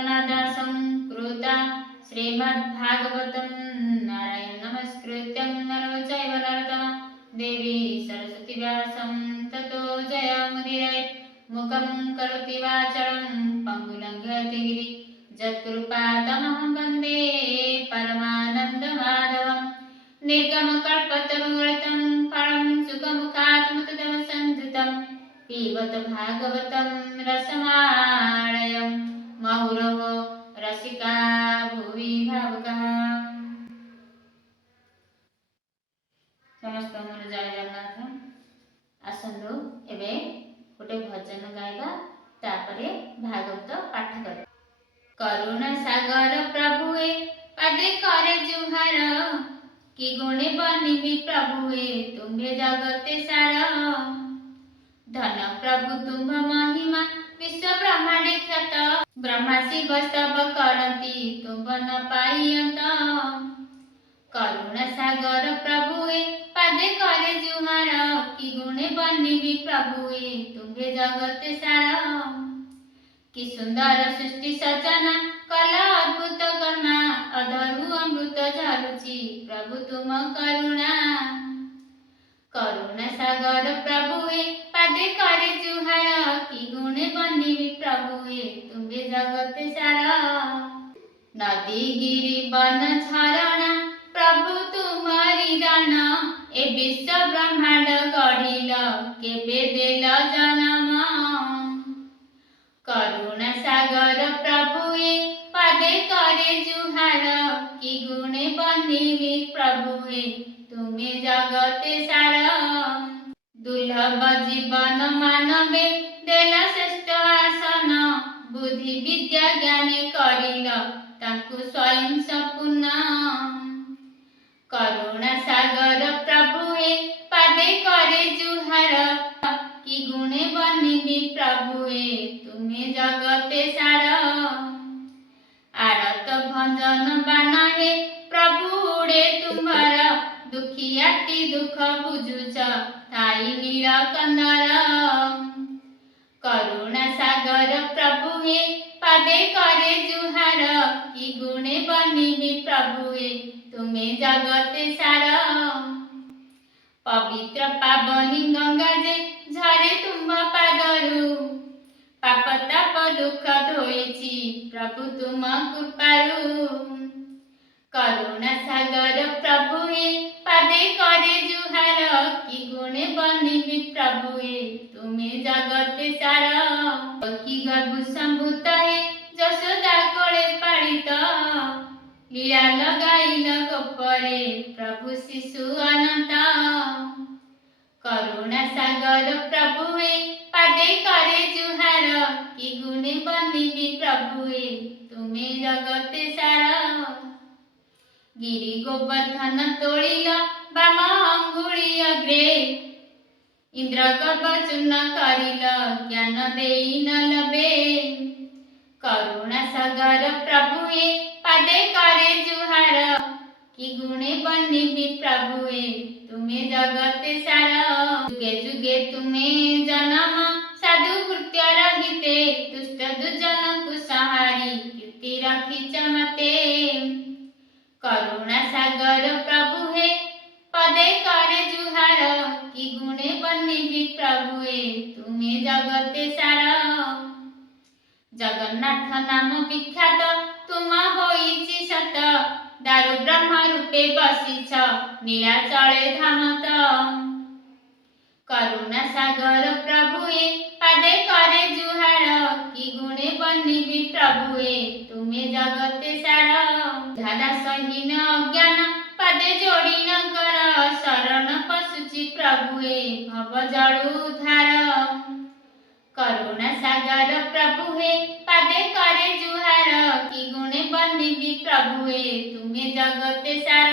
कर्णदासं कृता श्रीमद्भागवतं नारायण नमस्कृत्यं नरं चैव नरोत्तमं देवी सरस्वती व्यासं ततो जयमुदीरयेत् मुखं करोति वाचालं पङ्गुलङ्घयति गिरिं यत्कृपातमहं वन्दे परमानन्दमाधवं निर्गमकल्पतरुगलितं फलं सुखमुखात्मतमसंधृतं पिबत भागवतं रसमालयं मुहुरहो रसिका भुवि भावुकाः। समस्त मन जय जगन्नाथ। आसंदु एबे गोटे भजन गाइबा तापरे भागवत पाठ कर। करुणा सागर प्रभुए पादे करे जुहार कि गुणे बनिबि प्रभुए तुम्हे जगते सार। धन प्रभु तुम महिमा विश्व ब्रह्मांड ख्यात ब्रह्मा शिव स्तव करती तुम न पाइयंत। करुणा सागर प्रभुए पादे करे जुहार कि गुणे बनिबि प्रभुए तुम्हे जगते सार। कि सुंदर सृष्टि सजना कला अद्भुत कर्मा अधरु अमृत झरुची प्रभु तुम करुणा। करुणा सागर प्रभुए पादे करे जुहार कि गुणे बनिबि प्रभुए तुम्हे जगते सार। नदी गिरि वन झरणा प्रभु तुमरी दान ए विश्व ब्रह्मांड गढ़िल केबे देल जन्म। करुणा सागर प्रभुए पादे करे जुहार कि गुणे बनिबि प्रभुए तुम्हे जगते सार। दुर्लभ जीवन मानवे देल श्रेष्ठ आसन बुद्धि विद्या ज्ञाने करिल ताकु स्वयं संपूर्ण। करुणा सागर प्रभुए पादे करे जुहार कि गुणे बनिबि प्रभुए तुम्हे जगते सार। आरत भंजन बान हे प्रभु उड़े तुम्हार दुखियाटी दुख बुझुच ताई नील कंदर। करुणा सागर प्रभुए पादे करे जुहार कि गुणे बनिबि प्रभुए तुम्हे जगते सार। पवित्र पावनी गंगा जे झरे तुम पादरु पाप ताप दुख धोइछि प्रभु तुम कृपारु। करुणा सागर प्रभुए पादे करे जुहार कि गुणे बनिबि प्रभुए तुम्हे जगते सार। कि गर्भ संभूत हे यशोदा कोले पालित लीला लगाइल गोपरे प्रभु शिशु अनंत। करुणा सागर प्रभुए पादे करे जुहार कि गुणे बनिबि प्रभुए तुम्हे जगते सार। गिरि गोवर्धन तोलिल बाम अंगुली अग्रे इंद्र गर्भ चूर्ण करिल ज्ञान देई न लबे। करुणा सागर प्रभुए पादे करे जुहार कि गुणे बनिबि प्रभुए तुम्हे जगते सार। जुगे जुगे तुम्हे जन्म साधु कृत्य रहिते दुष्ट दुर्जन को संहारी कीर्ति रखिच मते। करुणा सागर प्रभुए पादे करे जुहार कि गुणे बनिबि प्रभुए तुम्हे जगते सार। जगन्नाथ नाम विख्यात तुम होइछि सत दारु ब्रह्म रूपे बसिछ नीलाचले धामत। करुणा सागर प्रभुए पादे करे जुहार कि गुणे बनिबि प्रभुए तुम्हे जगते सार। दासहीन अज्ञान पादे जोड़ी न कर शरण पशुचि प्रभुए भव जड़ु उद्धार। करुणा सागर प्रभुए पादे करे जुहार कि गुणे बनिबि प्रभुए तुम्हे जगते सार।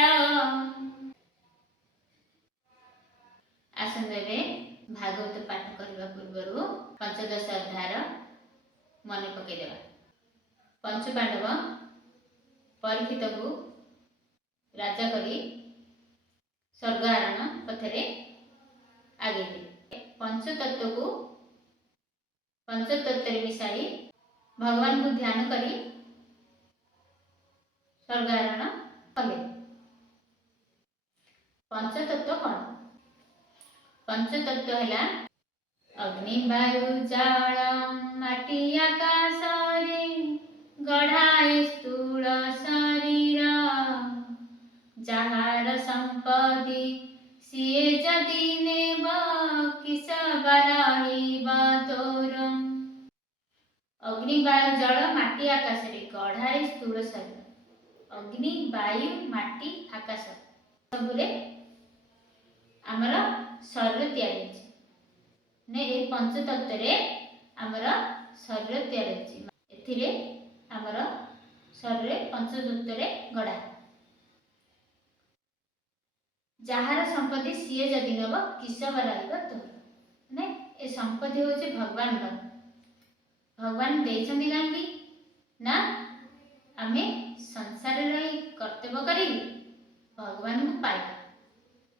आसंदे भागवत पाठ करबा पूर्व पंचदश अध्याय मन पकईदेवा। पंचु पांडव परीक्षित को राजा करी स्वर्ग आरोहण पथरे आगे पंचतत्व को पंचतत्व मिसाई भगवान को ध्यान करी ସ୍ୱର୍ଗ ଆରୋହଣ କଲେ। ପଞ୍ଚତତ୍ତ୍ୱ କ'ଣ? ପଞ୍ଚତତ୍ତ୍ୱ ହେଲା ଅଗ୍ନି ବାୟୁ ଜଳ ମାଟି ଆକାଶରେ ଗଢ଼ାଏ ସ୍ଥୂଳ ଶରୀର, ଯାହାର ସମ୍ପତ୍ତି ସିଏ ଯଦି ନେବ କିସ ବା ରହିବ ତୋର। ଅଗ୍ନି ବାୟୁ ଜଳ ମାଟି ଆକାଶରେ ଗଢ଼ାଏ ସ୍ଥୂଳ ଶରୀର। ଅଗ୍ନି ବାୟୁ ମାଟି ଆକାଶ ସବୁରେ ଆମର ଶରୀର ତିଆରି ହେଇଛି। ଏ ପଞ୍ଚତତ୍ତ୍ୱରେ ଆମର ଶରୀର ତିଆରି ହେଇଛି। ଏଥିରେ ଆମର ଶରୀର ପଞ୍ଚତତ୍ତ୍ୱରେ ଗଢ଼ା। ଯାହାର ସମ୍ପତ୍ତି ସିଏ ଯଦି ନେବ କିସ ବା ରହିବ ତୋର। ମାନେ ଏ ସମ୍ପତ୍ତି ହେଉଛି ଭଗବାନଙ୍କର। ଭଗବାନ ଦେଇଛନ୍ତି କାହିଁକି ନା ଆମେ ସଂସାରରେ ରହି କର୍ତ୍ତବ୍ୟ କରି ଭଗବାନଙ୍କୁ ପାଇବା।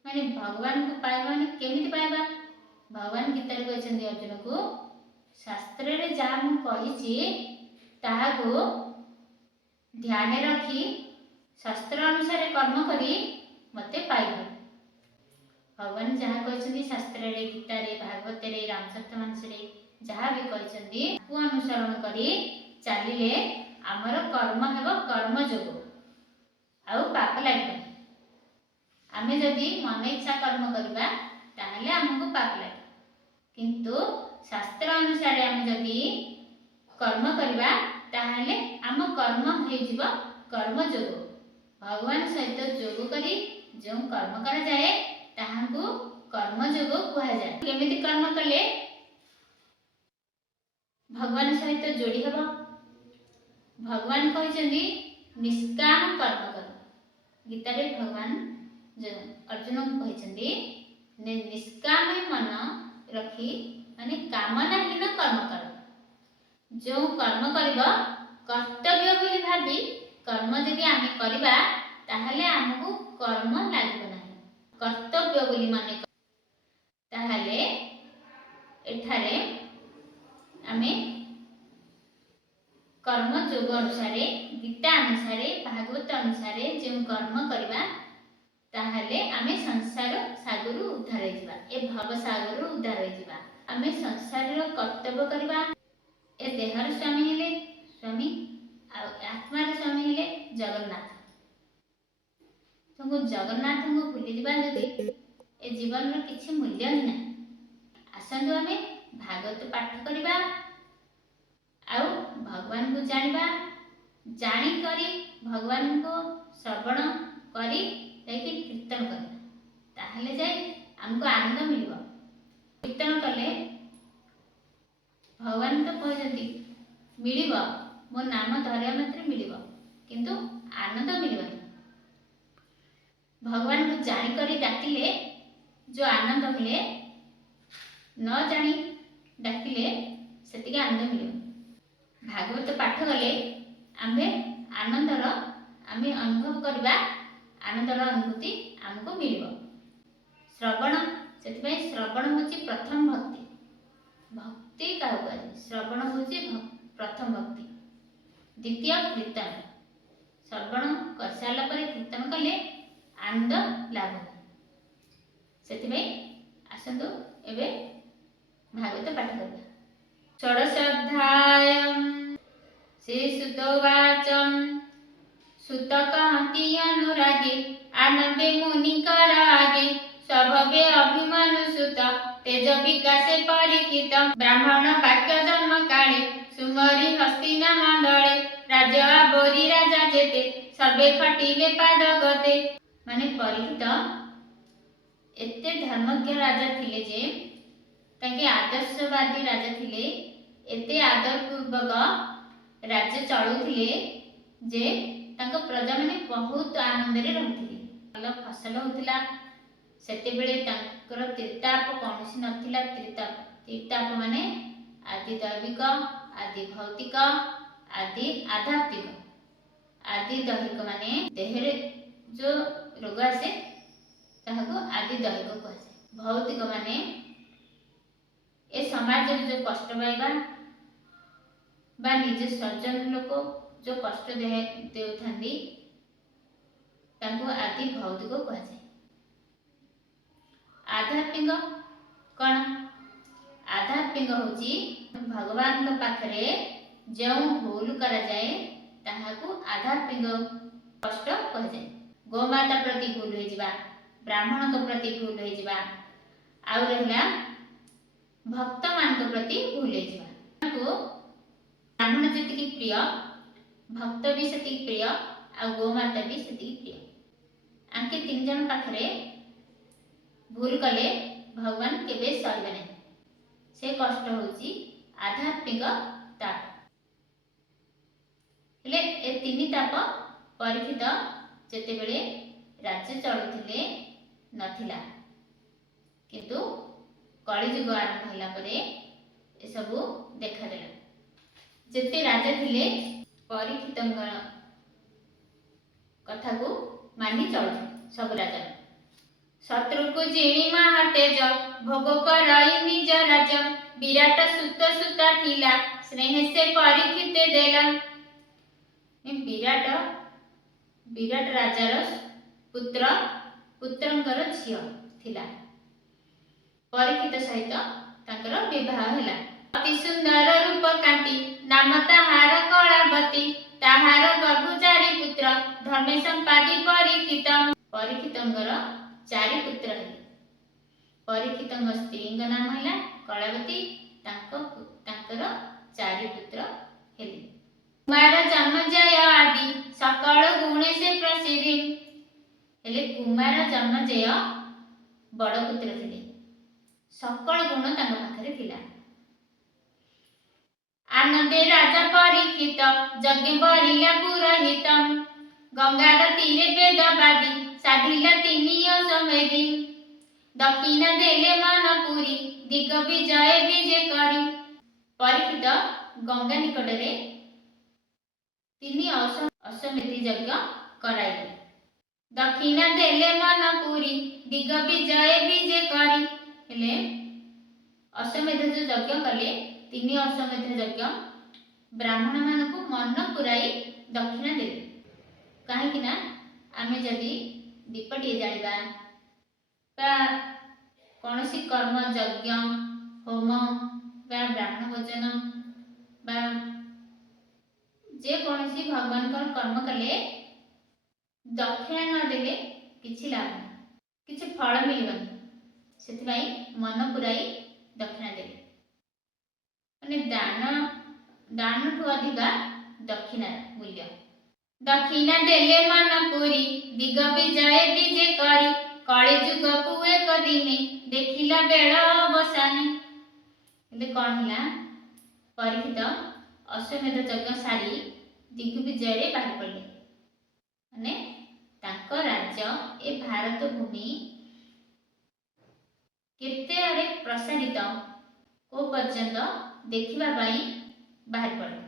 ମାନେ ଭଗବାନଙ୍କୁ ପାଇବା ମାନେ କେମିତି ପାଇବା? ଭଗବାନ ଗୀତାରେ କହିଛନ୍ତି ଅର୍ଜୁନକୁ, ଶାସ୍ତ୍ରରେ ଯାହା ମୁଁ କହିଛି ତାହାକୁ ଧ୍ୟାନ ରଖି ଶାସ୍ତ୍ର ଅନୁସାରେ କର୍ମ କରି ମୋତେ ପାଇବ। ଭଗବାନ ଯାହା କହିଛନ୍ତି ଶାସ୍ତ୍ରରେ, ଗୀତାରେ, ଭାଗବତରେ, ରାମଚରିତମାନସରେ ଯାହା ବି କହିଛନ୍ତି ତାକୁ ଅନୁସରଣ କରି ଚାଲିଲେ ଆମର କର୍ମ ହେବ କର୍ମଯୋଗ, ଆଉ ପାପ ଲାଗିବନି। ଆମେ ଯଦି ମନ ଇଚ୍ଛା କର୍ମ କରିବା ତାହେଲେ ଆମକୁ ପାପ ଲାଗିବ। କିନ୍ତୁ ଶାସ୍ତ୍ର ଅନୁସାରେ ଆମେ ଯଦି କର୍ମ କରିବା ତାହେଲେ ଆମ କର୍ମ ହେଇଯିବ କର୍ମଯୋଗ। ଭଗବାନ ସହିତ ଯୋଗ କରି ଯେଉଁ କର୍ମ କରାଯାଏ ତାହାକୁ କର୍ମଯୋଗ କୁହାଯାଏ। କେମିତି କର୍ମ କଲେ ଭଗବାନ ସହିତ ଯୋଡ଼ି ହେବ? ଭଗବାନ କହିଛନ୍ତି ନିଷ୍କାମ କର୍ମ କର। ଗୀତାରେ ଭଗବାନ ଅର୍ଜୁନଙ୍କୁ କହିଛନ୍ତି ନିଷ୍କାମ ମନ ରଖି ମାନେ କାମନାହୀନ କର୍ମ କର। ଯେଉଁ କର୍ମ କରିବ କର୍ତ୍ତବ୍ୟ ବୋଲି ଭାବି କର୍ମ ଯଦି ଆମେ କରିବା ତାହେଲେ ଆମକୁ କର୍ମ ଲାଗିବ ନାହିଁ। କର୍ତ୍ତବ୍ୟ ବୋଲି ମନେ ତାହେଲେ ଏଠାରେ ଆମେ କର୍ମ ଯୋଗ ଅନୁସାରେ, ଗୀତା ଅନୁସାରେ, ଭାଗବତ ଅନୁସାରେ ଯେଉଁ କର୍ମ କରିବା ତାହେଲେ ଆମେ ସଂସାର ସାଗରରୁ ଉଦ୍ଧାର ହେଇଯିବା। ଏ ଭବ ସାଗରରୁ ଉଦ୍ଧାର ହେଇଯିବା। ଆମେ ସଂସାରର କର୍ତ୍ତବ୍ୟ କରିବା। ଏ ଦେହର ସ୍ୱାମୀ ହେଲେ ସ୍ୱାମୀ, ଆଉ ଆତ୍ମାର ସ୍ୱାମୀ ହେଲେ ଜଗନ୍ନାଥ। ତାଙ୍କୁ ଜଗନ୍ନାଥଙ୍କୁ ଭୁଲିଯିବା ଯଦି ଏ ଜୀବନର କିଛି ମୂଲ୍ୟ ହିଁ ନାହିଁ। ଆସନ୍ତୁ ଆମେ ଭାଗବତ ପାଠ କରିବା ଆଉ ଭଗବାନଙ୍କୁ ଜାଣିବା। ଜାଣିକରି ଭଗବାନଙ୍କୁ ଶ୍ରବଣ କରି ଯାଇକି କୀର୍ତ୍ତନ କରିବା, ତାହେଲେ ଯାଇ ଆମକୁ ଆନନ୍ଦ ମିଳିବ। କୀର୍ତ୍ତନ କଲେ ଭଗବାନ ତ କହିଛନ୍ତି ମିଳିବ, ମୋ ନାମ ଧରିବା ମାତ୍ରେ ମିଳିବ, କିନ୍ତୁ ଆନନ୍ଦ ମିଳିବନି। ଭଗବାନଙ୍କୁ ଜାଣିକରି ଡାକିଲେ ଯେଉଁ ଆନନ୍ଦ ମିଳେ, ନ ଜାଣି ଡାକିଲେ ସେତିକି ଆନନ୍ଦ ମିଳିବ। ଭାଗବତ ପାଠ କଲେ ଆମେ ଅନୁଭବ କରିବା, ଆନନ୍ଦର ଅନୁଭୂତି ଆମକୁ ମିଳିବ। ଶ୍ରବଣ, ସେଥିପାଇଁ ଶ୍ରବଣ ହେଉଛି ପ୍ରଥମ ଭକ୍ତି। ଭକ୍ତି କାହାକୁ କୁହାଯାଏ? ଶ୍ରବଣ ହେଉଛି ପ୍ରଥମ ଭକ୍ତି। ଦ୍ୱିତୀୟ କୀର୍ତ୍ତନ। ଶ୍ରବଣ କରିସାରିଲା ପରେ କୀର୍ତ୍ତନ କଲେ ଆନନ୍ଦ ଲାଭ ହୁଏ। ସେଥିପାଇଁ ଆସନ୍ତୁ ଏବେ ଭାଗବତ ପାଠ କରିବା। ଷୋଡ଼ଶୋଧ୍ୟାୟଂ ଶ୍ରୀସୁତୋବାଚ ସୁତ କହନ୍ତି ଅନୁରାଗେ ଆନନ୍ଦେ ମୁନିଙ୍କର ଆଗେ ସ୍ୱଭାବେ ଅଭିମନ୍ୟୁ ସୁତ ତେଜ ବିକାଶେ ପରୀକ୍ଷିତ ବ୍ରାହ୍ମଣ ବାକ୍ୟ ଜନ୍ମ କାଳେ ସୁମରି ହସ୍ତିନା ମଣ୍ଡଳେ ରାଜ ଆବୋରି ରାଜା ଯେତେ ସର୍ବେ ଖଟିଲେ ପାଦ ଗତେ। ମାନେ ପରୀକ୍ଷିତ ଏତେ ଧର୍ମଜ୍ଞ ରାଜା ଥିଲେ ଯେ, ତାଙ୍କେ ଆଦର୍ଶବାଦୀ ରାଜା ଥିଲେ, ଏତେ ଆଦରପୂର୍ବକ ରାଜ୍ୟ ଚଳୁଥିଲେ ଯେ ତାଙ୍କ ପ୍ରଜାମାନେ ବହୁତ ଆନନ୍ଦରେ ରହୁଥିଲେ। ଭଲ ଫସଲ ହେଉଥିଲା। ସେତେବେଳେ ତାଙ୍କର ତ୍ରିତାପ କୌଣସି ନଥିଲା। ତ୍ରିତାପ ମାନେ ଆଦି ଦୈବିକ, ଆଦି ଭୌତିକ, ଆଦି ଆଧ୍ୟାତ୍ମିକ। ଆଦି ଦୈହିକ ମାନେ ଦେହରେ ଯେଉଁ ରୋଗ ଆସେ ତାହାକୁ ଆଦି ଦୈହିକ କୁହାଯାଏ। ଭୌତିକ ମାନେ ଏ ସମାଜରେ ଯେଉଁ କଷ୍ଟ ପାଇବା ବା ନିଜ ସ୍ୱଜନ ଲୋକ ଯେଉଁ କଷ୍ଟ ଦେଉଥାନ୍ତି ताकू आदि भौतिक कहुए। आध्यात्मिक कौन? आध्यात्मिक हूँ भगवान पाखरे जो भूल करा जाए ताहाकू आध्यात्मिक कष्ट कहुए। गोमाता प्रति भूल हो जावा, ब्राह्मण को प्रति भूल हो जावा, आउ रहिला भक्त मान प्रति भूल हो जावा। ब्राह्मण जी प्रिय, भक्त भी से प्रिय, आ गोमाता भी से प्रिय। आंके तीन जन पाखरे भूल कले भगवान केबे सहबे नहीं। से कष्ट होची आध्यात्मिक ताप। हेले ए तीन ताप परीक्षित जेतेबेले राज्य चलुथिले नथिला, किंतु कलिजुग आरंभ होला परे ए सबु देखा देला। जेते राजा थिले परीक्षित कथा को मानि चलुथे सब राजा। शत्रु को जिणी महा तेज भोग करई निज राज, विराट सुत सुता थिला स्नेह से परीक्षित देला। विराट विराट राजार पुत्र पुत्रंकर झियो थिला। परीक्षित सहित तांकर विवाह होला। अति सुंदर रूप कांति नाम ताहार कलावती, ताहार गर्भ चारि पुत्र धर्मे संपादी परीक्षित। परीक्षितंकर चारि पुत्र हेले। परीक्षितंग स्त्री नाम है कलावती, तांकर चारि पुत्र हेले। कुमार जन्मजय आदि सकल गुणे से प्रसिद्धि हेले। कुमार जन्मजय बड़ पुत्र थिले, सकल गुण तांग पाखरे थिला। आनंदे राजा परीक्षित यज्ञ बरिला पुरोहित, गंगार तीरे वेदवादी साधिला तिनिय समेधी। दक्षिण देले मनपुरी दिग विजय विजय करी। परीक्षित गंगा निकटरे तिनि अश्वमेधी यज्ञ कराइले। दक्षिण देले मनपुरी दिग विजय विजय करी हेले। अश्वमेध जो यज्ञ कले तिनि अश्वमेध यज्ञ ब्राह्मण मानकु मन पुराई दक्षिणा देले। कहीं ना आमे जदि दीपटी जालिबा बा कौनसी कर्म यज्ञ होम बा ब्राह्मण भोजन बा जे कौनसी भगवान कर्म कले दक्षिणा न देले किछि लाभ नहीं, किछि फल मिलबनी। सेथिबाई मन पुराई दक्षिणा देले। माने दान ठु अधिका दक्षिणा मूल्य। दक्षिणा देले मनपुरी दिग विजय विजय करी, कलिजुग को एक दिने देखिला बेल अवसाने। कौन है परीक्षित अश्वमेध यज्ञ सारी दिग्विजय रे बाहर पड़े। माने तांको राज्य ए भारत भूमि केते आड़े प्रसारित को पर्यंत देखिबा पाई बाहर पड़े।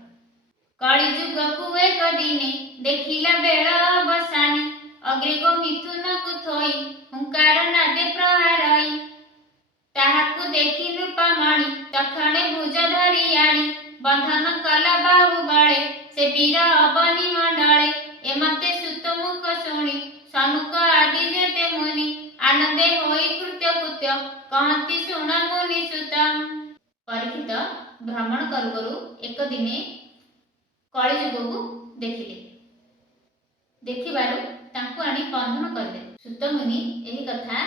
कलिजुग को एक दिने देखिला बेल अवसाने, अग्रिग मिथुन को थोई हुंकार नादे प्रहारई। ताहाकु देखि नृपमणि तखणे भुज धरि आणी, बंधन कला बाहु बळे से वीर अबनी मंडळे। एमते सुत मुख शुणी सनुक आदि जेते मुनि, आनंदे होई कृत्य कृत्य कहती शुण मुनि सुत। परीक्षित भ्रमण करू करू एक दिने कलिजुग को देखिले। देखिबारु तांकु आनी बंधन करले। सुत मुनि एही कथा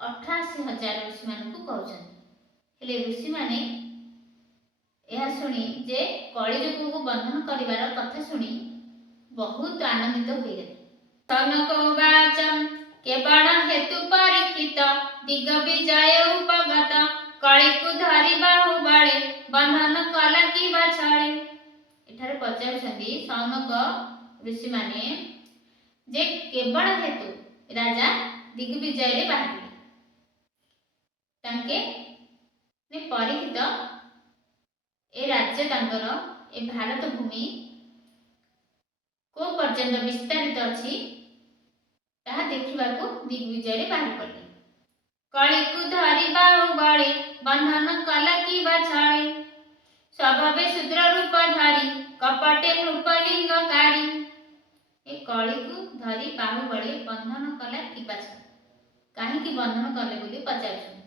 88,000 ऋषि मानकु कहउछन। हेले ऋषि माने यह सुनी जे कलिजुग को बंधन करिवार कथा सुनी बहुत आनंदित होइले। सनक उवाच केवल हेतु परीक्षित दिग विजय उपगत, कली को धरि बाहु बळे बंधन कला कि बाछळे। एठारे पचारुछंदी सनक ऋषि माने जे केवल हेतु राजा दिग्विजय रे बाहरिले। तांके ने परीक्षित ए राज्य तांकर ए भारत भूमि को पर्यंत विस्तारित अछि ताहा देखिबा को दिग्विजय रे बाहर पड़े। कली को धरि बाहु बळे बंधन कला कि बाछळे, स्वभावे शूद्र रूप धारी कपटे नृपलिंगकारी। ए कଳିକୁ ଧରି ବାହୁବଳେ ବନ୍ଧନ କଲା କିବା ଛଳ। କାହିଁକି ବନ୍ଧନ କଲେ ବୋଲି ପଚାରୁଛନ୍ତି।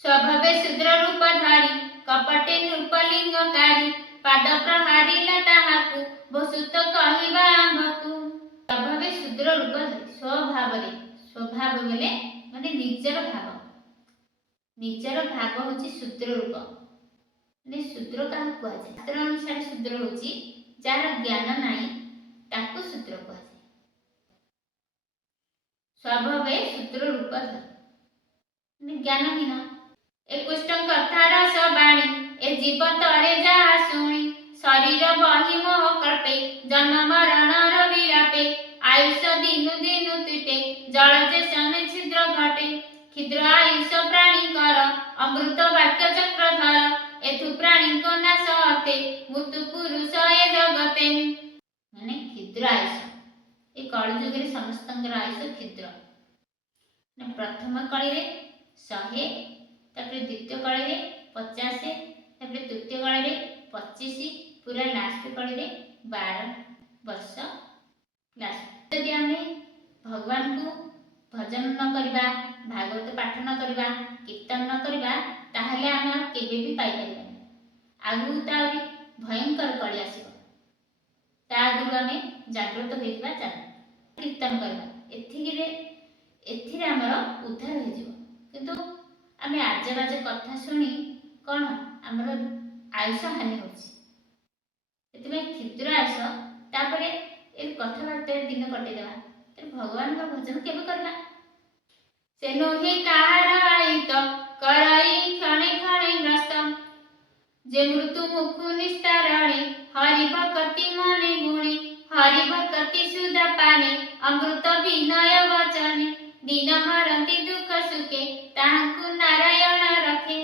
ସ୍ୱଭାବେ ଶୂଦ୍ର ରୂପ ଧରି କପଟେ ନୃପଲିଙ୍ଗକାରୀ ପାଦ ପ୍ରହାରିଲା ତାହାକୁ ବସୁତ କହିବା ଆମ୍ଭକୁ। ସ୍ୱଭାବେ ଶୂଦ୍ର ରୂପ ଧରି ସ୍ୱଭାବରେ, ସ୍ୱଭାବ ବୋଲେ ମାନେ ନିଜର ଭାବ, ନିଜର ଭାବ ହେଉଛି ଶୂଦ୍ର ରୂପ। ମାନେ ଶୂଦ୍ର କାହାକୁ କୁହାଯାଏ? ଶାସ୍ତ୍ର ଅନୁସାରେ ଶୂଦ୍ର ହେଉଛି ଯାହାର ଜ୍ଞାନ ନାହିଁ ତାକୁ ଶୂଦ୍ର କୁହାଯାଏ। ସ୍ୱଭାବେ ଶୂଦ୍ର ରୂପ ଧରି ମାନେ ଜ୍ଞାନହୀନ। ଏ କୁଷ୍ଠ କଥା ରସ ବାଣୀ ଏ ଜୀବ ତଳେ ଯାହା ଶୁଣି ଶରୀର ବହି ମୋହ କଳ୍ପେ ଜନ୍ମ ମରଣର ବିଳାପେ ଆୟୁଷ ଦିନୁ ଦିନୁ ତୁଟେ ଜଳ ଯେ ଶନେ ଛିଦ୍ର ଘଟେ କ୍ଷୁଦ୍ର ଆୟୁଷ ପ୍ରାଣୀଙ୍କର ଅମୃତ ବାକ୍ୟ ଚକ୍ରଧର ଏଥୁ ପ୍ରାଣୀଙ୍କ ନାଶ ଅଟେ ମୃତ୍ୟୁ ପୁରୁଷ ଏ ଜଗତେ। ମାନେ କ୍ଷୁଦ୍ର ଆୟୁଷ, ଏ କଳିଯୁଗରେ ସମସ୍ତଙ୍କର ଆୟୁଷ କ୍ଷୁଦ୍ର। ପ୍ରଥମ କଳିରେ 100, ତାପରେ ଦ୍ୱିତୀୟ କଳିରେ 50, ତାପରେ ତୃତୀୟ କଳିରେ 25, ପୁରା ଲାଷ୍ଟ କଳିରେ 12 ବର୍ଷ ଲାଷ୍ଟ। ଯଦି ଆମେ ଭଗବାନଙ୍କୁ ଭଜନ ନ କରିବା, ଭାଗବତ ପାଠ ନ କରିବା, କୀର୍ତ୍ତନ ନ କରିବା, ତାହେଲେ ଆମେ ଆଉ କେବେ ବି ପାଇପାରିବାନି। ଆଗକୁ ତ ଆହୁରି ଭୟଙ୍କର କଳି ଆସିବ, ତା ଆଗରୁ ଆମେ ଜାଗ୍ରତ ହୋଇଯିବା, କୀର୍ତ୍ତନ କରିବା, ଏଥିରେ ଆମର ଉଦ୍ଧାର ହୋଇଯିବ। କିନ୍ତୁ ଆମେ ଆଜେ ବାଜେ କଥା ଶୁଣି କ'ଣ ଆମର ଆୟୁଷ ହାନି ହେଉଛି। ସେଥିପାଇଁ କ୍ଷୁଦ୍ର ଆୟୁଷ, ତାପରେ ଏ କଥାବାର୍ତ୍ତାରେ ଦିନ କଟେଇଦେବା, ଭଗବାନଙ୍କ ଭଜନ କେବେ କରିବା? ସେ ନୁହେଁ କାହାର ଆୟିତ କରଇ କ୍ଷଣେ କ୍ଷଣେ ଗ୍ରସ୍ତ ଯେ ମୃତ୍ୟୁ ମୁଖୁ ନିସ୍ତାରଣେ ହରି ଭକତି ମନେ ଗୁଣେ ହରି ଭକତି ସୁଧା ପାନେ ଅମୃତ ବିନୟ ବଚନେ ଦିନ ହରନ୍ତି ଦୁଃଖ ସୁଖେ ତାହାଙ୍କୁ ନାରାୟଣ ରଖେ।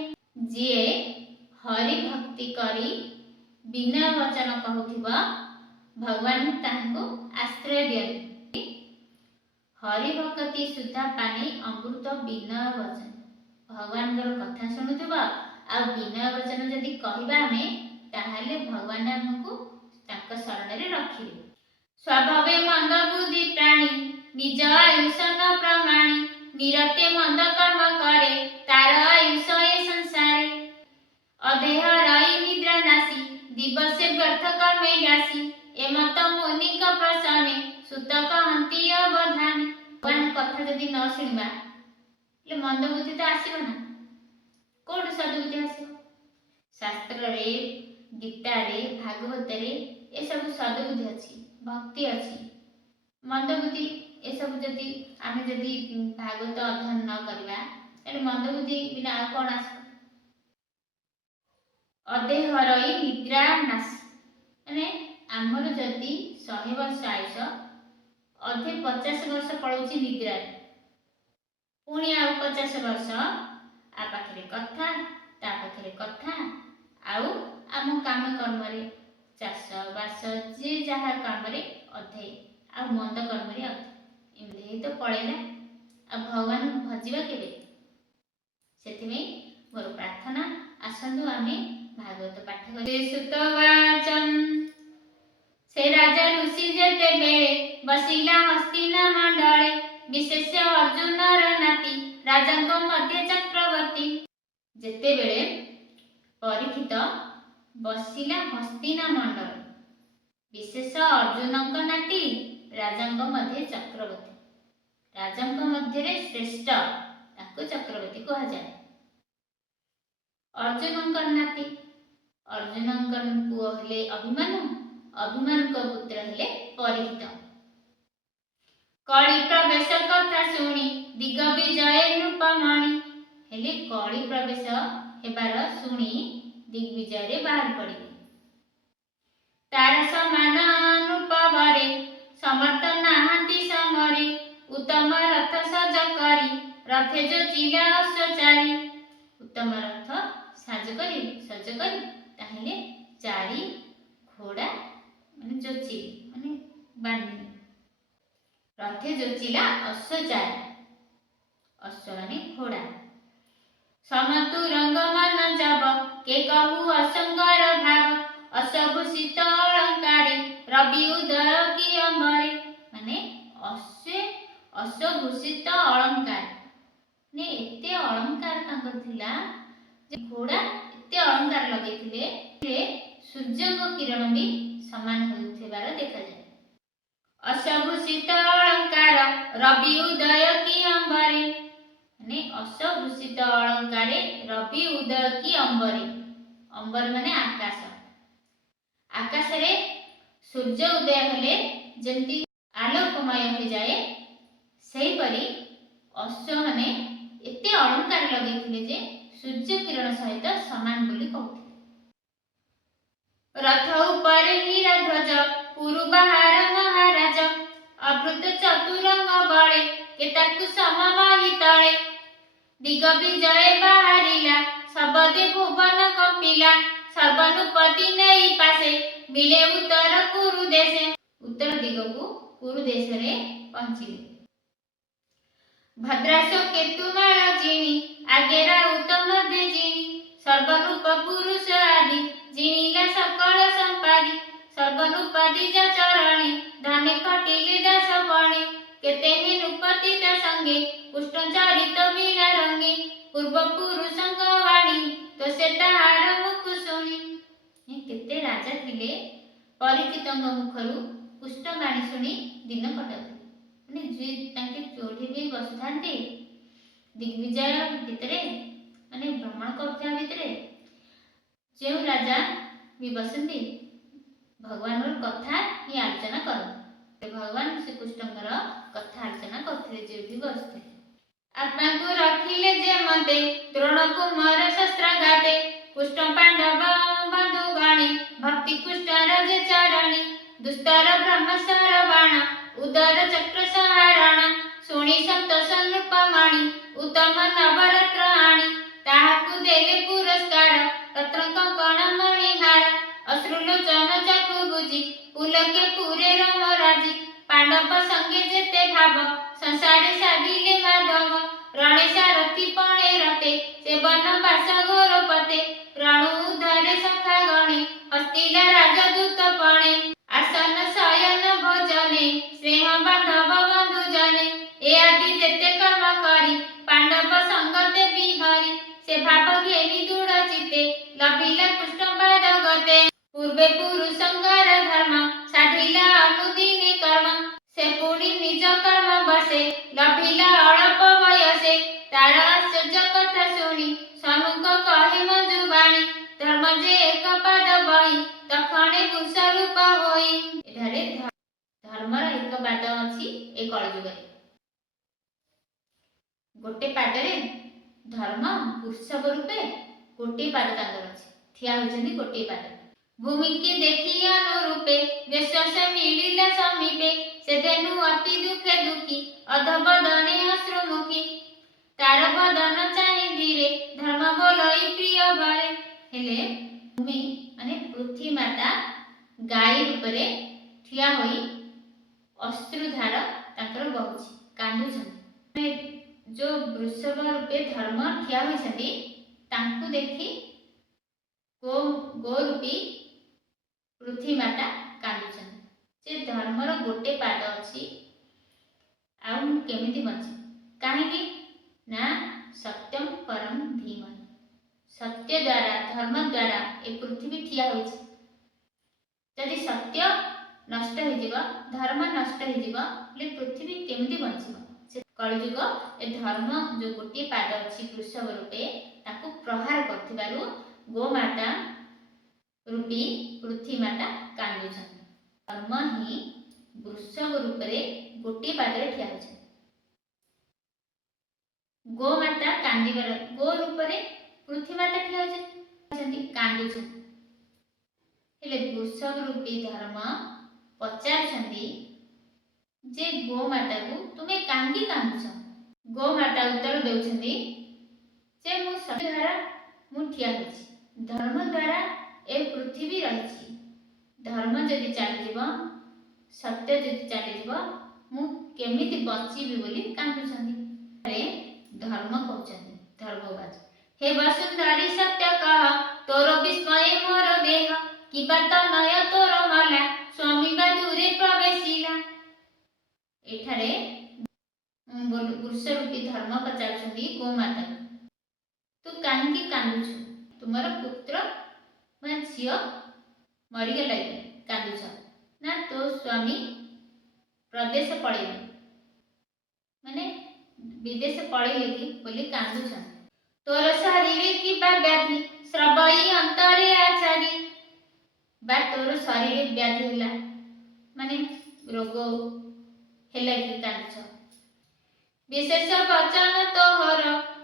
ଯିଏ ହରି ଭକ୍ତି କରି ବିନୟ ବଚନ କହୁଥିବ ଭଗବାନ ତାହାଙ୍କୁ ଆଶ୍ରୟ ଦିଅନ୍ତି। ହରି ଭକତି ସୁଧା ପାନେ ଅମୃତ ବିନୟ ବଚନ, ଭଗବାନଙ୍କର କଥା ଶୁଣୁଥିବ ଆଉ ବିନୟ ବଚନ ଯଦି କହିବା ଆମେ, ତାହେଲେ ଭଗବାନ ଆମକୁ ତାଙ୍କ ଶରଣରେ ରଖିବେ। ସ୍ୱଭାବେ ମନ୍ଦ ବୁଦ୍ଧି ପ୍ରାଣୀ ନିଜ ଆୟୁଷ ନ ପ୍ରମାଣୀ ନିରତେ ମନ୍ଦ କର୍ମ କରେ ତାର ଆୟୁଷ ଏ ସଂସାରେ ଅଦେହ ରହି ନିଦ୍ରା ନାଶୀ ଦିବସେ ବ୍ୟର୍ଥ କର୍ମେ ଗ୍ରାସୀ ଏ ମତ ମୁନିଙ୍କ ପ୍ରସନେ ସୁତ କହନ୍ତି ଅବଧାନେ। ଭଗବାନ କଥା ଯଦି ନ ଶୁଣିବା ହେଲେ ମନ୍ଦ ବୁଦ୍ଧି ତ ଆସିବ ନା, କୋଉଠୁ ସଦ୍ବୁଦ୍ଧି ଆସିବ? ଶାସ୍ତ୍ରରେ, ଗୀତାରେ, ଭାଗବତରେ ଏସବୁ ସଦ୍ବୁଦ୍ଧି ଅଛି, ଭକ୍ତି ଅଛି। ମନ୍ଦ ବୁଦ୍ଧି ଏସବୁ ଯଦି ଆମେ ଭାଗବତ ଅଧ୍ୟୟନ ନ କରିବା, ତାହେଲେ ମନ୍ଦ ବୁଦ୍ଧି ବିନା ଆଉ କ'ଣ ଆସିବ? ଅଦେହ ରହି ନିଦ୍ରା ନାଶୀ, ମାନେ ଆମର ଯଦି 100 ବର୍ଷ ଆୟୁଷ, ଅଧେ 50 ବର୍ଷ ପଳଉଛି ନିଦ୍ରାରେ, ପୁଣି ଆଉ 50 ବର୍ଷ ଆ ପାଖରେ କଥା, ତା ପାଖରେ କଥା, ଆଉ ଆମ କାମ କର୍ମରେ, ଚାଷ ବାସ, ଯିଏ ଯାହା କାମରେ ଅଧେ, ଆଉ ମନ୍ଦ କର୍ମରେ ଅଧେ, ଏମିତି ତ ପଳେଇଲା। ଆଉ ଭଗବାନ ଭଜିବା କେବେ? ସେଥିପାଇଁ ମୋର ପ୍ରାର୍ଥନା, ଆସନ୍ତୁ ଆମେ ଭାଗବତ ପାଠ କରି। ସୁତ ବାଚନ ସେ ରାଜା ଋଷି ଯେତେବେଳେ ବସିଲା ହସ୍ତିନା ମଣ୍ଡଳେ ବିଶେଷ ଅର୍ଜୁନର ନାତି ରାଜାଙ୍କ ମଧ୍ୟ ଚକ୍ରବର୍ତ୍ତୀ। ଯେତେବେଳେ ପରୀକ୍ଷିତ ବସିଲା ହସ୍ତିନା ମଣ୍ଡଳ, ବିଶେଷ ଅର୍ଜୁନଙ୍କ ନାତି ରାଜାଙ୍କ ମଧ୍ୟ ଚକ୍ରବର୍ତ୍ତୀ, ରାଜାଙ୍କ ମଧ୍ୟରେ ଶ୍ରେଷ୍ଠ, ତାକୁ ଚକ୍ରବର୍ତ୍ତୀ କୁହାଯାଏ। ଅର୍ଜୁନଙ୍କ ନାତି, ଅର୍ଜୁନଙ୍କ ପୁଅ ହେଲେ ଅଭିମନ୍ୟୁ, ଅଭିମନ୍ୟୁଙ୍କ ପୁତ୍ର ହେଲେ ପରୀକ୍ଷିତ। କଳି ପ୍ରବେଶ କଥା ଶୁଣି ଦିଗ ବିଜୟ ନୃପମଣି, ହେଲେ କଳି ପ୍ରବେଶ ହେବାର ଶୁଣି ଦିଗ୍ବିଜୟରେ ବାହାରି ପଡ଼ିଲେ। ତାର ସମାନ ନୃପବରେ ସମର୍ଥ ନାହାନ୍ତି ସମରେ ଉତ୍ତମ ରଥ ସଜ କରି ରଥେ ଯୋଚିଲା ଅଶ୍ଵଚାରୀ। ଉତ୍ତମ ରଥ ସଜ କରି ତାହେଲେ 4 ଘୋଡ଼ା ମାନେ ଯୋଚି ମାନେ ବାନ୍ଧି, ରଥେ ଯୋଚିଲା ଅଶ୍ଵଚାରୀ, ଅଶ୍ଵ ମାନେ ଘୋଡ଼ା। ସମତୁ ରଙ୍ଗ ମାନ ଜବ କେ କହୁ ଅସଙ୍ଗର ଭାବ ଅଶ୍ୱଭୂଷିତ ଅଳଙ୍କାରେ ରବି ଉଦୟ ଅଶ୍ୱଭୂଷିତ ଅଳଙ୍କାର ମାନେ ଏତେ ଅଳଙ୍କାର ତାଙ୍କର ଥିଲା ଯେ ଘୋଡ଼ା ଏତେ ଅଳଙ୍କାର ଲଗେଇଥିଲେ ଯେ ସୂର୍ଯ୍ୟଙ୍କ କିରଣ ବି ସମାନ ହେଉଥିବାର ଦେଖାଯାଏ। ଅଶ୍ୱଭୂଷିତ ଅଳଙ୍କାର ରବି ଉଦୟ କି ଅମ୍ବରେ ମାନେ ଅଶ୍ୱଭୂଷିତ ଅଳଙ୍କାରେ ରବି ଉଦୟ କି ଅମ୍ବରେ ଅମ୍ବର ମାନେ ଆକାଶ ଆକାଶରେ ସୂର୍ଯ୍ୟ ଉଦୟ ହେଲେ ଯେମିତି ଆଲୋକମୟ ହୋଇଯାଏ ସେହିପରି ଅଶ୍ୱମାନେ ଏତେ ଅଳଙ୍କାର ଲଗେଇଥିଲେ ଯେ ସୂର୍ଯ୍ୟ କିରଣ ସହିତ ସମାନ ବୋଲି କହୁଥିଲେ। ରଥ ଉପରେ ହୀରା ଧ୍ୱଜ ପୁରୁ ବାହାର ମହାରାଜ ଅବୃତ ଚତୁରଙ୍ଗ ବଳେ କେତାକୁ ସମବାହି ତଳେ ଦିଗ ବିଜୟ ବାହାରିଲା ଶବଦେ ଭୁବନ କମ୍ପିଲା ସର୍ବନୁପତି ନେଇ ପାଶେ ମିଳେ ଉତ୍ତର କୁରୁ ଦେଶେ ଉତ୍ତର ଦିଗକୁ କୁରୁ ଦେଶରେ ପହଞ୍ଚିଲେ। ଭଦ୍ରାସ କେତୁମାଳ ଜିଣି ଆଗେରା ଉତ୍ତମ ଦେ ଜିଣି ସର୍ବନୂପ ପୁରୁଷ ଆଦି ଜିଣିଲା ସକଳ ସମ୍ପାଦି ସର୍ବନୂପାଦି ଯା ଚରଣେ ଧନେ ଖଟିଲେ ଦାସ ବଣେ କେତେ ହିଁ ନୃପତିତ ସଙ୍ଗେ ପୁଷ୍ଟ ଚରିତ ବୀଣା ରଙ୍ଗେ ପୂର୍ବ ପୁରୁଷଙ୍କ ବାଣୀ ତ ସେ ତାହାର ମୁଖ ଶୁଣି କେତେ ରାଜା ଥିଲେ ପରିଚିତଙ୍କ ମୁଖରୁ ପୁଷ୍ଟ ବାଣୀ ଶୁଣି ଦିନ କଟାଉଥିଲେ ମାନେ ତାଙ୍କେ ଯୋଉଠି ବି ବସିଥାନ୍ତି ଦିଗ୍ବିଜୟ ଭିତରେ ମାନେ ଭ୍ରମଣ କରୁଥିବା ଭିତରେ ଯେଉଁ ରାଜା ବି ବସନ୍ତି ଭଗବାନର କଥା ହିଁ ଆଲୋଚନା କରନ୍ତି। ଭଗବାନ ଶ୍ରୀକୃଷ୍ଣଙ୍କର କଥା ଆଲୋଚନା କରୁଥିଲେ ଯେଉଁଠି ବସିଥିଲେ। ଆତ୍ମାକୁ ରଖିଲେ ଯେ ମତେ ଦ୍ରୋଣକୁ ମର ଶସ୍ତ୍ରଘାତେ ପୁଷ୍ଟ ପାଣ୍ଡବ ବନ୍ଧୁ ଗଣେ ଭକ୍ତି କୁଷ୍ଟର ଯେ ଚରଣୀ ଦୁସ୍ତର ବ୍ରହ୍ମସର ବାଣ ଉଦର ଚକ୍ର ସହାରଣ ଶୁଣି ସନ୍ତୋଷ ନୃପମଣି ଉତ୍ତମ ନବରତ୍ନ ଆଣି ତାହାକୁ ଦେଲେ ପୁରସ୍କାର ରତ୍ନ କଙ୍କଣ ମଣିହାର ଅଶ୍ରୁଲୋଚନ ଚକ୍ଷୁ ବୁଝି ପୁଲକେ ପୁରେ ରମରାଜି ପାଣ୍ଡବ ସଙ୍ଗେ ଯେତେ ଭାବ ସଂସାରେ ସାଧିଲେ ମାଧବ ରଣେ ସାରଥି ପଣେ ରତେ ସେ ବନବାସ ଘୋର ପତେ ରଣ ଉଦ୍ଧାରେ ସଖା ଗଣେ ହସ୍ତିଲା ରାଜଦୂତ ପଣେ ଆସନ ଶୟନ ଭୋଜନେ ସ୍ନେହ ବାନ୍ଧବ ବନ୍ଧୁ ଜନେ ଏ ଆଦି ଯେତେ କର୍ମ କରି ପାଣ୍ଡବ ସଙ୍ଗତେ ବିହରି ସେ ଭାବ ଘେନି ଦୃଢ଼ ଚିତେ ଲଭିଲା କୃଷ୍ଣ ପାଦ ଗତେ ପୂର୍ବେ ପୁରୁଷଙ୍କର ଧର୍ମ ସାଧିଲା ଅନୁଦିନେ କର୍ମ ସେ ପୁଣି ନିଜ କର୍ମ ବସେ ଲଭିଲା ଅଳପ ବୟସେ ତାର ଆଶ୍ଚର୍ଯ୍ୟ କଥା ଶୁଣି ସମ୍ମୁଖ କହେ ମଞ୍ଜୁ ବାଣୀ ଧର୍ମ ଯେ ଏକ ପାଦ ବହି ତକ୍ଷଣେ ପୁରୁଷ ରୂପ ହୋଇ ଏଠାରେ ଧର୍ମର ଏକ ପାଦ ଅଛି ଏ କଳିଯୁଗରେ ଗୋଟେ ପାଦରେ ଧର୍ମ ପୁରୁଷକ ରୂପେ ଗୋଟିଏ ପାଦ ତାଙ୍କର ଅଛି ଠିଆ ହୋଇଛନ୍ତି ଗୋଟିଏ ପାଦ ଭୂମିକି ଦେଖି ଅନୁରୂପେ ବିଶ୍ୱାସ ମିଳିଲା ସମୀପେ ସେ ଦେନୁ ଅତି ଦୁଃଖେ ଦୁଃଖୀ ଅଧବଦନେ ଅଶ୍ରୁମୁଖୀ ତାର ବଦନ ଚାହିଁ ଧୀରେ ଧର୍ମ ବୋଲଇ ପ୍ରିୟ ଭରେ ହେଲେ ଭୂମି ମାନେ ପୃଥ୍ୱୀ ମାତା ଗାଈ ରୂପରେ ଠିଆ ହୋଇ ଅଶ୍ରୁଧାର ତାଙ୍କର ବହୁଛି କାନ୍ଦୁଛନ୍ତି जो वृषभ रूपे धर्म ठिया होइछन्ती तांकु देखि गो रूपी पृथ्वी माता कांदुछन्ती जे धर्मर गोटे पाद अछि आ केमिति बंची काहेकि ना सत्यम परम धीमहि सत्य द्वारा धर्म द्वारा ए पृथ्वी ठिया होइछ यदि सत्य नष्ट हो जिवो धर्म नष्ट हो जिवो ले पृथ्वी केमिति बंचिबो कलिजुग ए धर्म जो गोटे पाद अच्छी वृषभ रूपे ताकू प्रहार करथिबारु गोमाता रूपी पृथ्वी माता कांदुछन धर्म ही वृषभ रूपे गोटे पादरे ठिया होछ गोमाता कांदिबार गो रूपे पृथ्वी माता ठिया होछ कांदुछन हेले वृषभ रूपी धर्म पचारछन्ती जे गोमाता को तुम्हें कांगी कांदुछ गोमाता उत्तर देउछन्ती जे मु सत्य द्वारा मु ठिया होछि धर्म द्वारा ए पृथ्वी रहिछि धर्म जदि चली जीव सत्य जदि चली जीव मु केमिति बचिबी बोली कांदुछन्ती रे धर्म कहउछन्ती धर्मवाद हे वसुंधरी सत्य कह तोर विस्मय मोर देह कि बात नय तोर मला स्वामी बा दूरे प्रवेशिला एठारे रूपी धर्म पचारुछंती गोमाता तू काहेकि कांदुछु तुमर पुत्र मा झियो मरीगला कि कांदुछ ना तो स्वामी प्रदेश पळेले माने विदेश पळेले कि बोली कांदुछन तोर शरीरे कि बा व्याधि श्रवई अंतरे आचारी बा तोर शरीरे व्याधि होला माने रोग ହେଲା कि कांदुछ विशेष वचन तोहर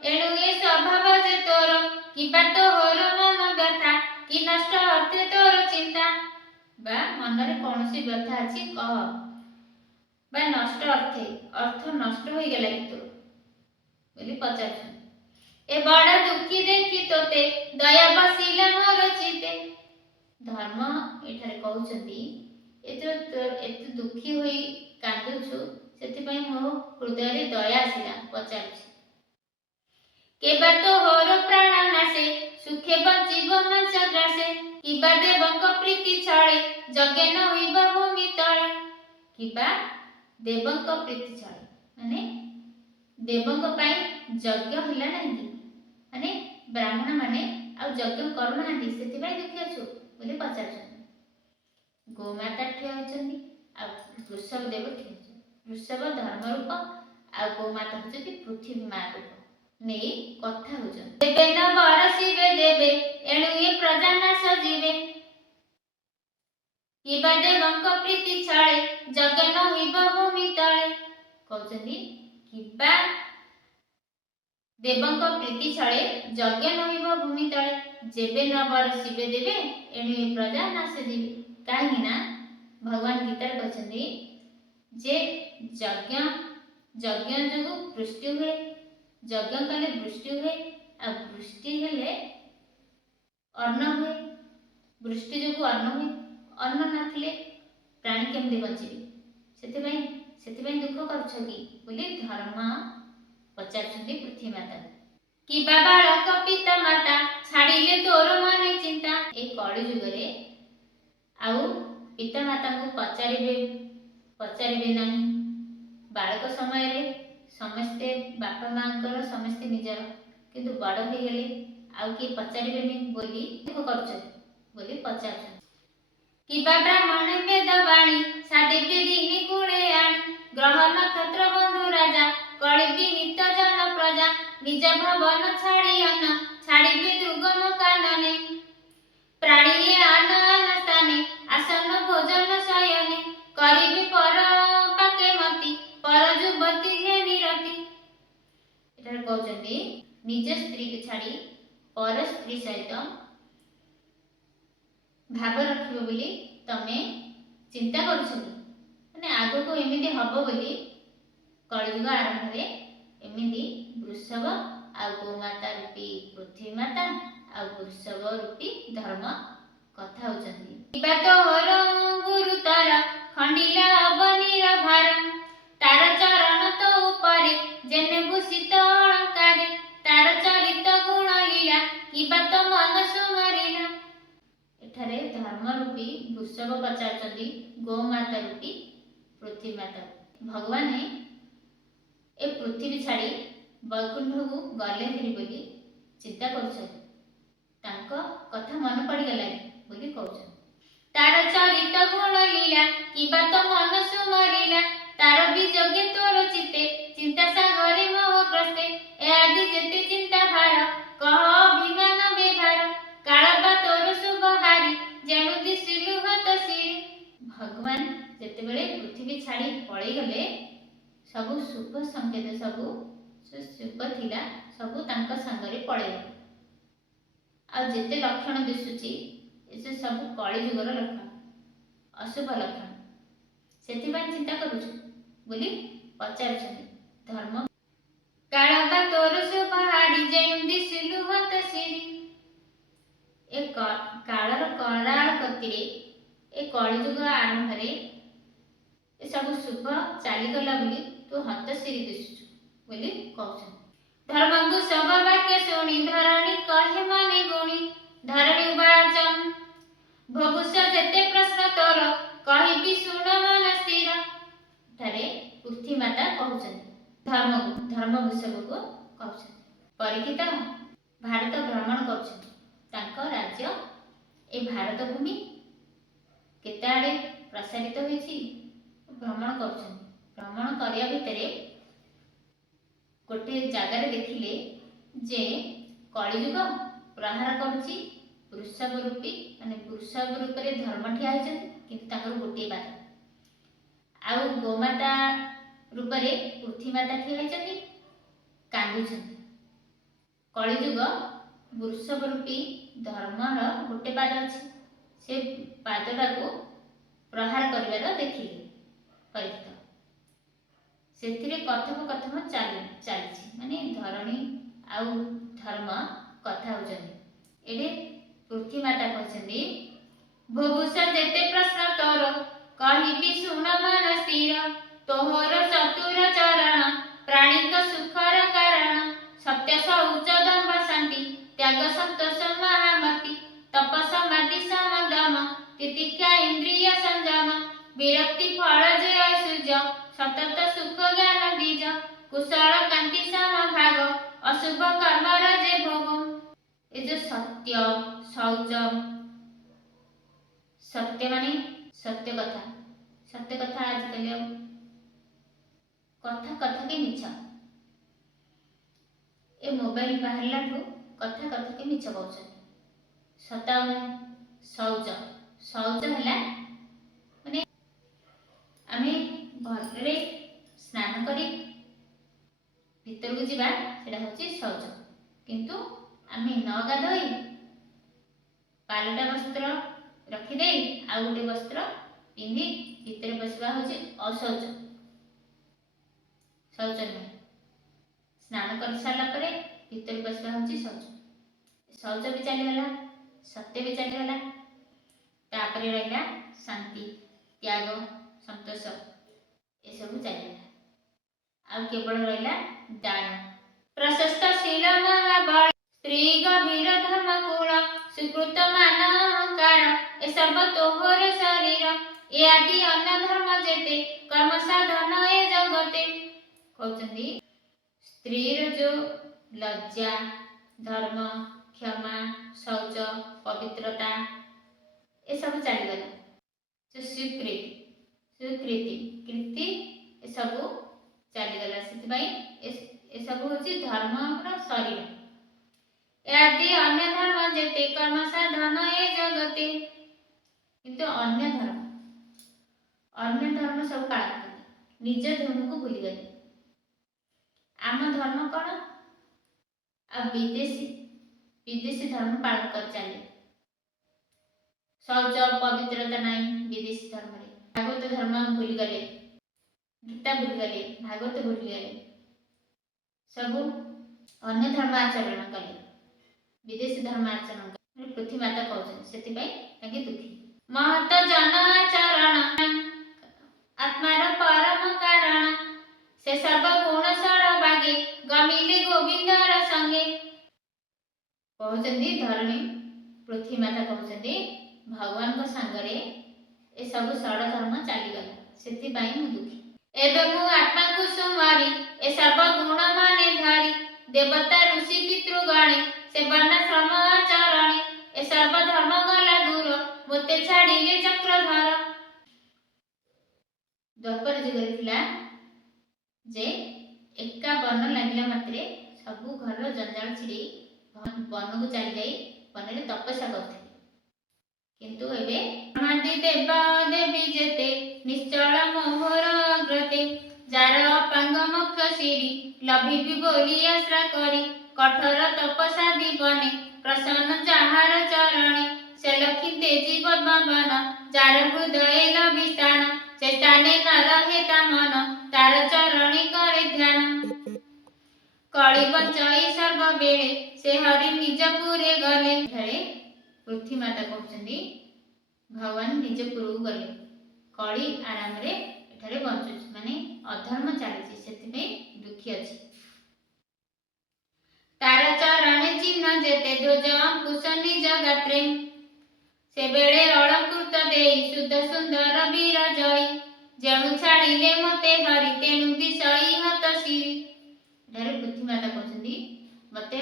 एणु ए स्वभाव जे तोर किबा तोहर मन व्यथा कि नष्ट अर्थे तोर चिंता बा मनरे कौनसी व्यथा अछि कह बा नष्ट अर्थे अर्थ नष्ट होई गेला कि तोर बोली पचार ए बड़ा दुखी देखी तोते दया बसिला मोर चिते धर्म एठारे कहउछंती ए जो एते दुखी होई कांदुछु सेति पई मो हृदय रे दया आसिला पचारछि केबा तो होर प्राण नासे सुखे बंजीव मंस ग्रासे किबा देवक प्रीति छळे जगे न होइबा भूमि तळे किबा देवक प्रीति छळे माने देवक पई यज्ञ होला नाही माने ब्राह्मण माने आ यज्ञ करू नाहंती सेति पई दुखी अछु बोली पचारछन गोमाता ठिया होचंदी आ वृषभ देव ठिया वृषभ धर्म रूप आ गोमाता होचंदी पृथ्वी मा रूप नहीं कथा होचन देबे न बरसिबे देबे एणु ए प्रजा नाश जीवे किबा देवक प्रीति छळे जगे न होइबा भूमि तळे कहउछंदी किबा देवक प्रीति छळे जगे न होइबा भूमि तळे जेबे न बरसिबे देबे एणु ए प्रजा नाश जीवे काहे ना भगवान गीता कहउछंदी जे यज्ञ जो वृष्टि हुए यज्ञ कले वृष्टि हुए आ वृष्टि हेले अन्न हुए वृष्टि जो अन्न हुए अन्न नथिले प्राणी केमति बचिबे सेति दुख करछ कि बोली धर्म पचारछंती पृथ्वी माता कि बालक पिता माता छाड़िले तोर माने चिंता ए कଳି जुगरे आउ पिता माता को पचारिबे नहीं बालक समय रे समस्ते बापा मांकर समस्ते निजर किंतु बड़ हो गले आउ कि पचारिबेनी बोली दुख करछ बोली पचारछ कि ब्राह्मण वेद वाणी सादेवी दिनी गुणे आणी ग्रह नक्षत्र बंधु राजा कଳି विनीत जन प्रजा निज भवन छाड़ी अन्न छाड़िबे दुर्गम कानने प्राणी आन स्थाने आसन भोजन शयने करिबे पर पाके मति पर युवती घेनी रति एटार कहउछंती निज स्त्री के छाड़ी पर स्त्री सहित भाव रखिबो बोली तमे चिंता करूछनी माने आगो को एमिति हबो बोली कलियुग आरंभ रे एमिति वृषभ आ गोमाता रूपी पृथ्वी माता आ वृषभ रूपी धर्म कथा होचंती किबा तो होर गुरुतर खंडिला अवनीर भार तार चरण तो ऊपरे जेने भूषित अलंकार तार चरित गुण लीला किबा तो मन सुमरिला एठारे धर्म रूपी वृषभ पचारचंदी गोमाता रूपी पृथ्वी माता भगवान ए पृथ्वी छाड़ी वैकुंठ को गले फिरी बोली चिंता करछन तांको कथा मन पड़ी गला बोली कहछन तार चरित गुण लीला किबा तो मन सुमरिला तार विजोगे तोर चिते चिंता सागरे मोहग्रस्ते ए आदि जेते चिंता भार कह अभिमान बेभार काळबा तोर शुभ हारी जेनु दिसिलु हत सिरी भगवान जेते बेले पृथ्वी छाड़ी पळै गले सब शुभ संकेत सब शुभ थिला सब तांका संगरे पळे आ जेते लक्षण दिसुची ए सब कଳି जुगर लक्षण अशुभ लक्षण सेति पय चिंता करूछु बोली पचारछन धर्म काळबा तोर शुभ हाडी जेनु दिसिलु हत सिरी ए काळर कराळ कतिरे ए कଳି जुग आरंभ रे ए सब शुभ चाली गला बोली तू हत सिरी दिसुछु बोली कहछन धर्म को सब वाक्य सुनी धरणी कहे माने गुणी धरणी बाचन भवुष जेते प्रश्न तोर कहि भी सुन मन स्थिर थारे पृथ्वी माता कहछन ଧର୍ମଭୂଷକକୁ କହୁଛନ୍ତି। ପରୀକ୍ଷିତ ଭାରତ ଭ୍ରମଣ କରୁଛନ୍ତି। ତାଙ୍କ ରାଜ୍ୟ ଏ ଭାରତ ଭୂମି କେତେ ଆଡ଼େ ପ୍ରସାରିତ ହୋଇଛି ଭ୍ରମଣ କରୁଛନ୍ତି। ଭ୍ରମଣ କରିବା ଭିତରେ ଗୋଟିଏ ଜାଗାରେ ଦେଖିଲେ ଯେ କଳିଯୁଗ ପ୍ରହାର କରୁଛି ବୃଷଭ ରୂପୀ, ମାନେ ବୃଷଭ ରୂପରେ ଧର୍ମ ଠିଆ ହୋଇଛନ୍ତି, କିନ୍ତୁ ତାଙ୍କର ଗୋଟିଏ ପାଦ। ଆଉ ଗୋମାତା ରୂପରେ ପୃଥ୍ୱୀମାତା ଠିଆ ହୋଇଛନ୍ତି, କାନ୍ଦୁଛନ୍ତି। କଳିଯୁଗ ବୃଷଭ ରୂପୀ ଧର୍ମର ଗୋଟେ ପାଦ ଅଛି, ସେ ପାଦଟାକୁ ପ୍ରହାର କରିବାର ଦେଖିଲେ ପରୀକ୍ଷିତ। ସେଥିରେ କଥୋପକଥନ ଚାଲିଛି, ମାନେ ଧରଣୀ ଆଉ ଧର୍ମ କଥା ହେଉଛନ୍ତି। ଏଠି ପୃଥ୍ୱୀମାତା କହିଛନ୍ତି, ଭୁଭୁଷ ଯେତେ ପ୍ରଶ୍ନ ତୋର, କହିବି ଶୁଣ ମନ ସ୍ଥିର। ତୋହର ଚତୁର ଚରଣ, ପ୍ରାଣିକ ସୁଖର କାରଣ। ସତ୍ୟ ଶୌଚ ଦମ୍ଭ ଶାନ୍ତି, ତ୍ୟାଗ ସନ୍ତୋଷ ମହାମତି। ତପ ସମାଧି ସମ ଦମ, ତିତିକ୍ଷା ଇନ୍ଦ୍ରିୟ ସଂଯମ। ବିରକ୍ତି ଫଳ ଯେ ଐଶ୍ୱର୍ଯ୍ୟ, ସତତ ସୁଖ ଜ୍ଞାନ ଦ୍ୱିଜ। କୁଶଳ କାନ୍ତି ସମ ଭାଗ, ଅଶୁଭ କର୍ମର ଯେ ଭୋଗ। ଏ ଯୋଉ ସତ୍ୟ ଶୌଚ, ସତ୍ୟ ମାନେ ସତ୍ୟ କଥା। ସତ୍ୟ କଥା ଆଜିକାଲି ଆଉ କଥା କି ମିଛ। ଏ ମୋବାଇଲ ବାହାରିଲାଠୁ କଥା କି ମିଛ କହୁଛନ୍ତି, ସତ ଆଉ ନାହିଁ। ଶୌଚ ହେଲା ମାନେ ଆମେ ଘରରେ ସ୍ନାନ କରି ଭିତରକୁ ଯିବା, ସେଟା ହଉଛି ଶୌଚ। କିନ୍ତୁ ଆମେ ନ ଗାଧୋଇ ପାଲଟା ବସ୍ତ୍ର ରଖିଦେଇ ଆଉ ଗୋଟେ ବସ୍ତ୍ର ପିନ୍ଧି ଭିତରେ ପଶିବା ହଉଛି ଅଶୌଚ, ଶୌଚ ନୁହେଁ। ସ୍ନାନ କରି ସାରିଲା ପରେ ଭିତରେ ପଶିବା ହଉଛି ଶୌଚ। ଶୌଚ ବି ଚାଲିଗଲା, ସତ୍ୟ ବି ଚାଲିଗଲା। ତାପରେ ରହିଲା ଶାନ୍ତି, ତ୍ୟାଗ, ସନ୍ତୋଷ, ଏସବୁ ଚାଲିଗଲା। ଆଉ କେବଳ ରହିଲା ଦାନ। ପ୍ରଶସ୍ତ ଶୀଳ ମହାବଳ, ସ୍ତ୍ରୀ ଗଭୀର ଧର୍ମ କୂଳ। ସୁକୃତ ମାନ ଅହଙ୍କାର, ଏ ସର୍ବ ତୋହର ଶରୀର। ଏ ଆଦି ଅନ୍ୟ ଧର୍ମ ଯେତେ, କର୍ମ ସାଧନ ଏ ଜଗତେ। କହୁଛନ୍ତି ସ୍ତ୍ରୀର ଯୋଉ ଲଜ୍ଜା, ଧର୍ମ, କ୍ଷମା, ଶୌଚ, ପବିତ୍ରତା ଏସବୁ ଚାଲିଗଲା। ସ୍ୱୀକୃତି, କୀର୍ତ୍ତି ଏସବୁ ଚାଲିଗଲା। ସେଥିପାଇଁ ଏସବୁ ହଉଛି ଧର୍ମର ଶରୀର। ଏ ଆଦି ଅନ୍ୟ ଧର୍ମ ଯେତେ, କର୍ମ ସାଧନ ଏ ଜଗତେ। କିନ୍ତୁ ଅନ୍ୟ ଧର୍ମ ସବୁ ପାଳନ କଲେ, ନିଜ ଧର୍ମକୁ ଭୁଲିଗଲେ। ଆମ ଧର୍ମ କଣ? ଆଉ ବିଦେଶୀ ଧର୍ମ ପାଳନ କରି ଚାଲେ। ଶୌଚ ପବିତ୍ରତା ନାହିଁ ବିଦେଶୀ ଧର୍ମରେ। ଭାଗବତ ଧର୍ମ ଭୁଲିଗଲେ, ଗୀତା ଭୁଲିଗଲେ, ଭାଗବତ ଭୁଲିଗଲେ, ସବୁ ଅନ୍ୟ ଧର୍ମ ଆଚରଣ କଲେ, ବିଦେଶୀ ଧର୍ମ ଆଚରଣ କଲେ। ପୃଥ୍ୱୀମାତା କହୁଛନ୍ତି, ସେଥିପାଇଁ ତାଙ୍କେ ଦୁଃଖୀ। ମହତ ଜନ ଆଚରଣ, ଆତ୍ମାର ପରମ କାରଣ। ସେ ସର୍ବ ଗୁଣ ଷଡ଼ ବାଗେ, ଗମିଲେ ଗୋବିନ୍ଦର ସଙ୍ଗେ। କହୁଛନ୍ତି ଧରଣୀ ପୃଥ୍ୱୀମାତା କହୁଛନ୍ତି, ଭଗବାନଙ୍କ ସାଙ୍ଗରେ ଏସବୁ ଷଡ଼ ଧର୍ମ ଚାଲିଗଲା, ସେଥିପାଇଁ ମୁଁ ଦୁଃଖୀ। ଏବେ ମୁଁ ଆତ୍ମାକୁ ସୁମାରି, ଏ ସର୍ବ ଗୁଣ ମାନେ ଧରି। ଦେବତା ଋଷି ପିତୃଗଣେ, ସେ ବର୍ଣ୍ଣାଶ୍ରମ ଆଚରଣେ। ଏ ସର୍ବ ଧର୍ମ ଗଲା ଦୂର, ମୋତେ ଛାଡ଼ିଲେ ଚକ୍ରଧର। ଦ୍ୱାପର ଯୁଗରେ ଥିଲା ଯେ ଏକା ବର୍ଣ୍ଣ ଲାଗିଲା ମାତ୍ରେ ସବୁ ଘରର ଜଞ୍ଜାଳ ଛିଡ଼େଇ ବନକୁ ଚାଲିଯାଇ ବନରେ ତପସ୍ୟା କରୁଥିଲେ। କିନ୍ତୁ ଏବେ ବ୍ରହ୍ମାଦି ଦେବ ଦେବୀ ଯେତେ, ନିଶ୍ଚଳ ମୋହର ଅଗ୍ରତେ। ଯାର ଅପାଙ୍ଗ ମୁଖ୍ୟ ଶିରି, ଲଭିବି ବୋଲି ଆଶ୍ରା କରି। କଠୋର ତପସାଦି ବନେ, ପ୍ରସନ୍ନ ଯାହାର ଚରଣେ। ସେ ଲକ୍ଷ୍ମୀ ତେଜି ପଦ୍ମବନ, ଯାର ହୃଦয়ে ଲଭି ସ୍ଥାନ। ସେ ସ୍ଥାନେ ନ ରହେ ତା ମନ, ତାର ଚରଣେ କରେ ଧ୍ୟାନ। କଳି ବଞ୍ଚାଇ ସର୍ବବେଳେ, ସେ ହରି ନିଜପୁରେ ଗଲେ। ଏଠାରେ ପୃଥ୍ୱୀମାତା କହୁଛନ୍ତି ଭଗବାନ ନିଜପୁରକୁ ଗଲେ, କଳି ଆରାମରେ ଏଠାରେ ବଞ୍ଚୁଛି, ମାନେ ଅଧର୍ମ ଚାଲିଛି, ସେଥିପାଇଁ ଦୁଃଖୀ ଅଛି। ତାର ଚରଣେ ଚିହ୍ନ ଯେତେ, ଧ୍ୱଜ ଅଙ୍କୁଶ ନିଜ ଗାତ୍ରେ। ସେବେଳେ ଅଳଙ୍କୃତ ଦେଇ, ଶୁଦ୍ଧ ସୁନ୍ଦର ବୀର ଜୟୀ। जेणु छाड़िले मते हरि तेनु दिशई हत सिरी। एठारे पृथ्वी माता कहउछन्ती मते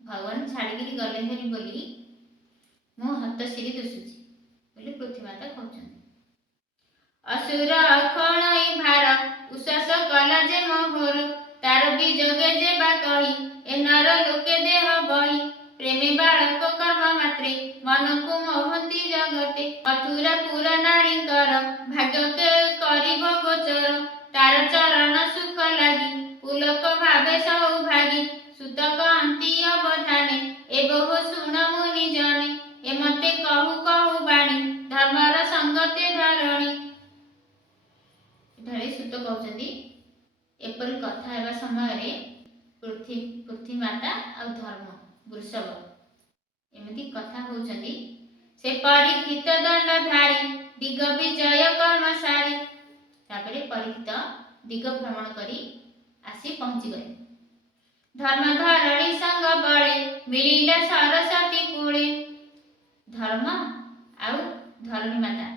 भगवान छाड़िकी गले हरि बोली मो हत सिरी दुसुची बोली पृथ्वी माता कहउछन्ती। असुर अखणई भार उश्वास कला जे मोहर तार बीजोगे जे बा कही ए नर लोके देह बही प्रेमी बालक कर्म मात्रे मन को मोहंती जगते मथुरा पुर नारीकर भाग्य के करिब गोचर तार चरण सुख लागी पुलक भावे सौभागी सुतक अंति अवधाने ए बहु सुन मुनि जने ए मते कहु कहु बाणी धर्मर संगते धरणी। एठारे सुत कहउछन्ती एपरि कथा हेबा समय पृथ्वी माता आ धर्म वृषभ एमती कथा होउछन्ती। से परीक्षित दंडधारी दिग विजय कर्मसारी तापरे परीक्षित दिग भ्रमण करी आसी पहुंची गए। धर्म धरणी संग बळे मिलिला सरस्वती कूळे धर्म आउ धरणी माता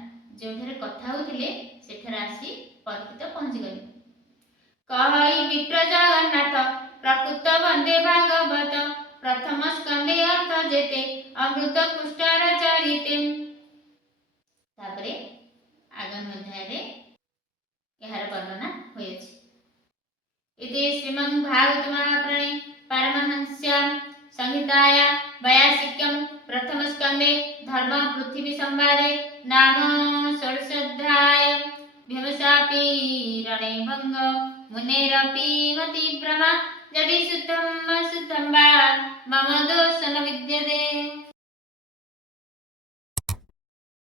जोठारे कथा होतिले सेठारे आसी परीक्षित पहुंची गए। कहई विप्र जगन्नाथ प्रकृत वंदे भागवत प्रथम स्कंदे अर्थ जेते अमृत कुष्ठार चरिते। तापरे आगामी अध्याय रे एहार वर्णना होयछि। इति श्रीमद् भागवत महापुराणे पारमहंस्यां संहिताया 82 प्रथम स्कंदे धर्म पृथ्वी संवादे नाम षोडशोऽध्याय। भीमशापी रणे भंग मुनेरपि मति भ्रमा जडि सुतं वा मम दोष न विद्यते।